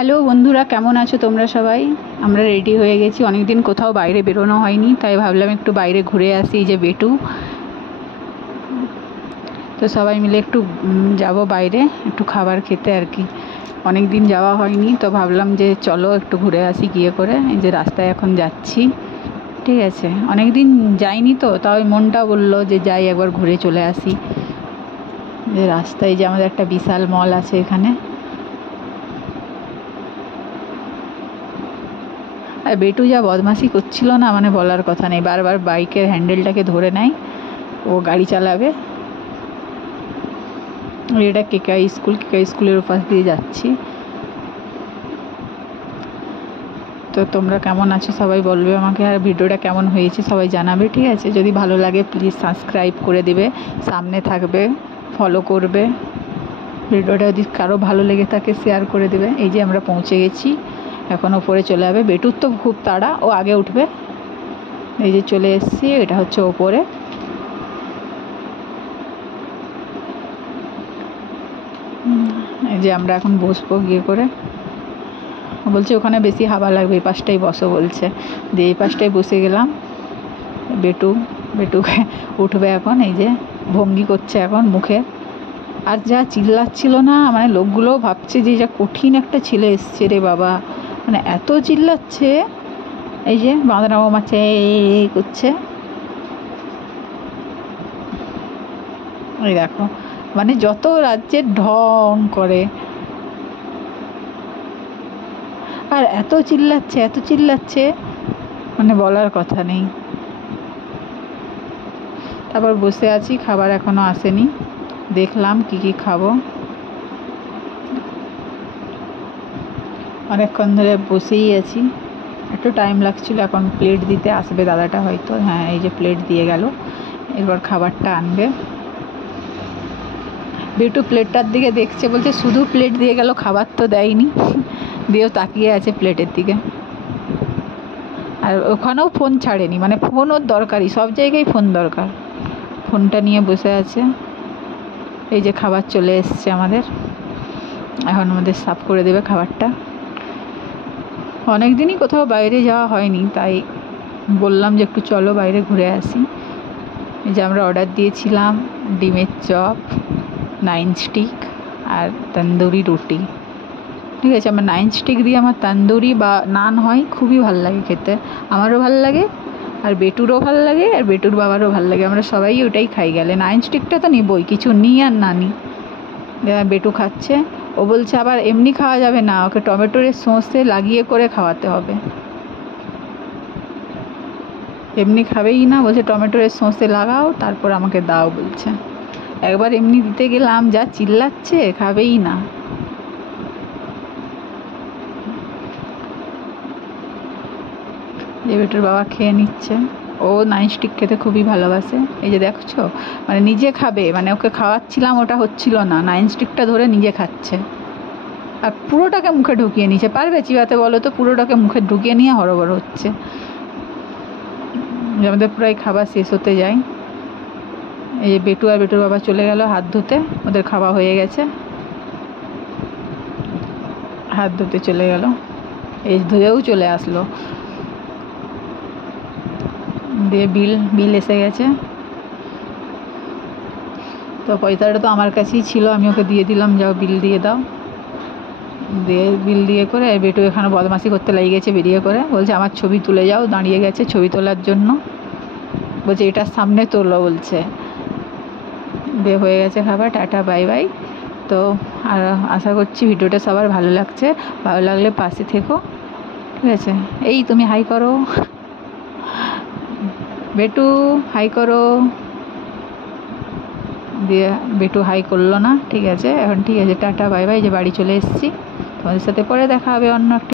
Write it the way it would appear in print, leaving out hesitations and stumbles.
Hello বন্ধুরা, কেমন আছো তোমরা সবাই? আমরা রেডি হয়ে গেছি, অনেক দিন কোথাও বাইরে বেরোনো হয়নি, তাই ভাবলাম একটু বাইরে ঘুরে আসি। এই যে বেটু, তো সবাই মিলে একটু যাব বাইরে একটু খাবার খেতে আর কি। অনেক দিন যাওয়া হয়নি, তো ভাবলাম যে চলো একটু ঘুরে আসি গিয়ে করে। এই যে রাস্তায় এখন যাচ্ছি, ঠিক আছে, অনেক দিন যাইনি তো, তাই মনটা বললো যে যাই একবার ঘুরে চলে আসি। যে রাস্তায় যে আমাদের একটা বিশাল মল আছে এখানে। আর বেটু যা বদমাশি করছিল না, মানে বলার কথা নেই, বারবার বাইকের হ্যান্ডেলটাকে ধরে নেয়, ও গাড়ি চালাবে। এটা কেকাই স্কুলের উপাস দিয়ে যাচ্ছি। তো তোমরা কেমন আছো সবাই বলবে আমাকে, আর ভিডিওটা কেমন হয়েছে সবাই জানাবে, ঠিক আছে? যদি ভালো লাগে প্লিজ সাবস্ক্রাইব করে দেবে, সামনে থাকবে, ফলো করবে। ভিডিওটা যদি কারো ভালো লেগে থাকে শেয়ার করে দেবে। এই যে আমরা পৌঁছে গেছি, এখন ওপরে চলে যাবে। বেটুর তো খুব তাড়া, ও আগে উঠবে। এই যে চলে এসেছি, এটা হচ্ছে ওপরে। এই যে আমরা এখন বসবো গিয়ে করে। বলছে ওখানে বেশি হাওয়া লাগবে, এই পাশটাই বসো বলছে। দিয়ে এই পাশটায় বসে গেলাম। বেটুকে উঠবে এখন। এই যে ভঙ্গি করছে এখন মুখে। আর যা চিল্লাচ্ছিল না, মানে লোকগুলো ভাবছে যে যা কঠিন একটা ছেলে এসছে রে বাবা, মানে এত চিল্লাচ্ছে। এই যে বাঁধনা মাছে এই করছে, এই দেখো, মানে যত রাজ্যের ঢং করে। আর এত চিল্লাচ্ছে মানে বলার কথা নেই। তারপর বসে আছি, খাবার এখনো আসেনি, দেখলাম কি খাবো। অনেকক্ষণ ধরে বসেই আছি, একটু টাইম লাগছিল। এখন প্লেট দিতে আসবে দাদাটা হয়তো, হ্যাঁ এই যে প্লেট দিয়ে গেল, এরপর খাবারটা আনবে। বেটু প্লেটটার দিকে দেখছে, বলছে শুধু প্লেট দিয়ে গেল, খাবার তো দেয়নি। দিয়েও তাকিয়ে আছে প্লেটের দিকে। আর ওখানেও ফোন ছাড়েনি, মানে ফোন ওর দরকারই, সব জায়গায় ফোন দরকার। ফোনটা নিয়ে বসে আছে। এই যে খাবার চলে এসছে আমাদের, এখন আমাদের সার্ভ করে দেবে খাবারটা। অনেক দিনই কোথাও বাইরে যাওয়া হয়নি, তাই বললাম যে একটু চলো বাইরে ঘুরে আসি। এই যে আমরা অর্ডার দিয়েছিলাম ডিমের চপ, 9 স্টিক আর তন্দুরি রুটি, ঠিক আছে। আমার 9 স্টিক দিয়ে আমার তন্দুরি বা নান হয়, খুবই ভালো লাগে খেতে, আমারও ভালো লাগে, আর বেটুরও ভালো লাগে, আর বেটুর বাবারও ভালো লাগে। আমরা সবাই ওটাই খাই গেলে। 9 স্টিকটা তো নিবই, কিছু নিই আর না নিই। বেটু খাচ্ছে, ও বলছে আবার এমনি খাওয়া যাবে না, ওকে টমেটোর সসে লাগিয়ে করে খাওয়াতে হবে। এমনি খাবেই না, বলছে টমেটোর সসে লাগাও তারপর আমাকে দাও বলছে। একবার এমনি দিতে গেলাম, যা চিল্লাচ্ছে, খাবেই না। যে বেটুর বাবা খেয়ে নিচ্ছে, ও 9 স্টিক খেতে খুবই ভালোবাসে। এই যে দেখছো, মানে নিজে খাবে, মানে ওকে খাওয়াচ্ছিলাম, ওটা হচ্ছিল না, 9 স্টিকটা ধরে নিজে খাচ্ছে। আর পুরোটাকে মুখে ঢুকিয়ে নিচ্ছে, পারবে চিবাতে বলো তো? পুরোটাকে মুখে ঢুকিয়ে নিয়ে হড়বড় হচ্ছে। আমাদের প্রায় খাবার শেষ হতে যায়। এই যে বেটু আর বেটুর বাবা চলে গেল হাত ধুতে, ওদের খাওয়া হয়ে গেছে, হাত ধুতে চলে গেল। এই ধুয়েও চলে আসলো। দিয়ে বিল এসে গেছে। তো পয়সাটা তো আমার কাছেই ছিল, আমি ওকে দিয়ে দিলাম, যাও বিল দিয়ে দাও। দিয়ে বিল দিয়ে করে বেটু এখানে বদমাশি করতে লেগে গেছে, বেরিয়ে করে বলছে আমার ছবি তুলে যাও, দাঁড়িয়ে গেছে ছবি তোলার জন্য, বলছে এটার সামনে তোলো বলছে। দিয়ে হয়ে গেছে খাবার, টাটা বাই বাই। তো আর আশা করছি ভিডিওটা সবার ভালো লাগছে, ভালো লাগলে পাশে থেকো, ঠিক আছে। এই তুমি হাই করো, বেটু হাই করো। দিয়ে বেটু হাই করলো না, ঠিক আছে। এখন ঠিক আছে, টাটা বাই বাই। যে বাড়ি চলে এসেছি, তোমাদের সাথে পরে দেখা হবে অন্য একটা